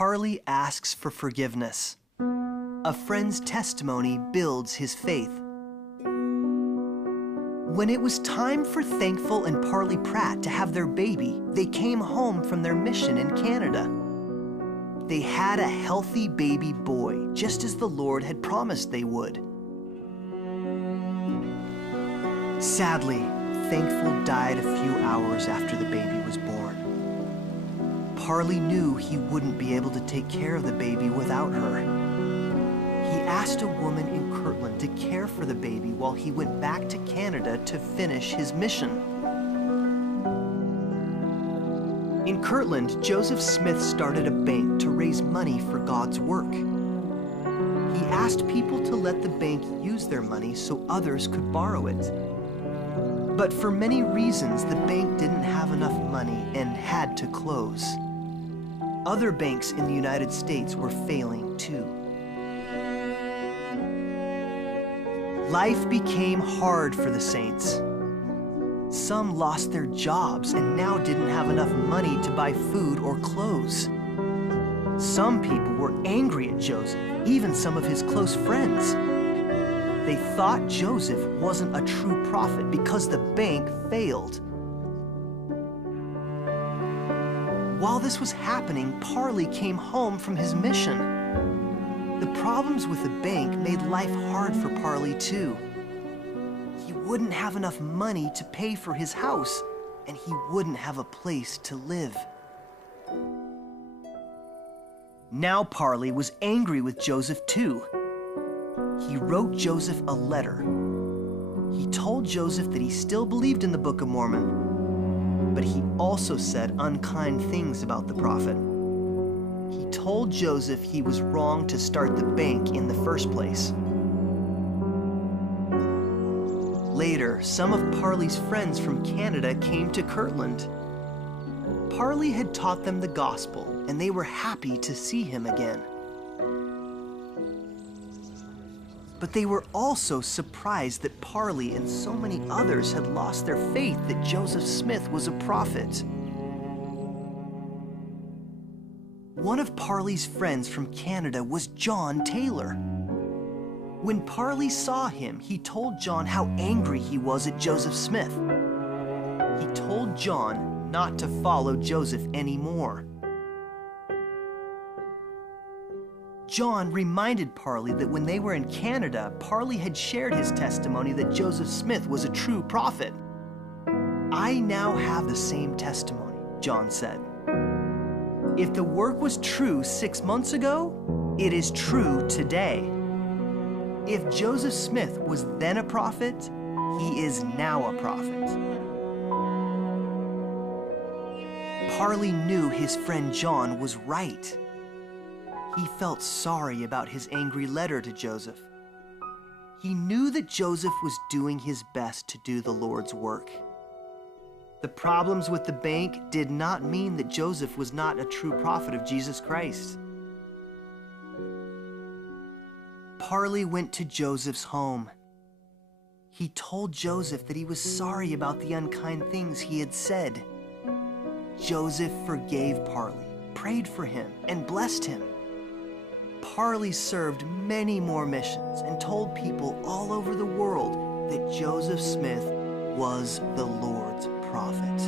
Parley asks for forgiveness. A friend's testimony builds his faith. When it was time for Thankful and Parley Pratt to have their baby, they came home from their mission in Canada. They had a healthy baby boy, just as the Lord had promised they would. Sadly, Thankful died a few hours after the baby was born. Parley knew he wouldn't be able to take care of the baby without her. He asked a woman in Kirtland to care for the baby while he went back to Canada to finish his mission. In Kirtland, Joseph Smith started a bank to raise money for God's work. He asked people to let the bank use their money so others could borrow it. But for many reasons, the bank didn't have enough money and had to close. Other banks in the United States were failing too. Life became hard for the saints. Some lost their jobs and now didn't have enough money to buy food or clothes. Some people were angry at Joseph, even some of his close friends. They thought Joseph wasn't a true prophet because the bank failed. While this was happening, Parley came home from his mission. The problems with the bank made life hard for Parley too. He wouldn't have enough money to pay for his house, and he wouldn't have a place to live. Now Parley was angry with Joseph too. He wrote Joseph a letter. He told Joseph that he still believed in the Book of Mormon, but he also said unkind things about the prophet. He told Joseph he was wrong to start the bank in the first place. Later, some of Parley's friends from Canada came to Kirtland. Parley had taught them the gospel, and they were happy to see him again. But they were also surprised that Parley and so many others had lost their faith that Joseph Smith was a prophet. One of Parley's friends from Canada was John Taylor. When Parley saw him, he told John how angry he was at Joseph Smith. He told John not to follow Joseph anymore. John reminded Parley that when they were in Canada, Parley had shared his testimony that Joseph Smith was a true prophet. "I now have the same testimony," John said. "If the work was true 6 months ago, it is true today. If Joseph Smith was then a prophet, he is now a prophet." Parley knew his friend John was right. He felt sorry about his angry letter to Joseph. He knew that Joseph was doing his best to do the Lord's work. The problems with the bank did not mean that Joseph was not a true prophet of Jesus Christ. Parley went to Joseph's home. He told Joseph that he was sorry about the unkind things he had said. Joseph forgave Parley, prayed for him, and blessed him. Parley served many more missions and told people all over the world that Joseph Smith was the Lord's prophet.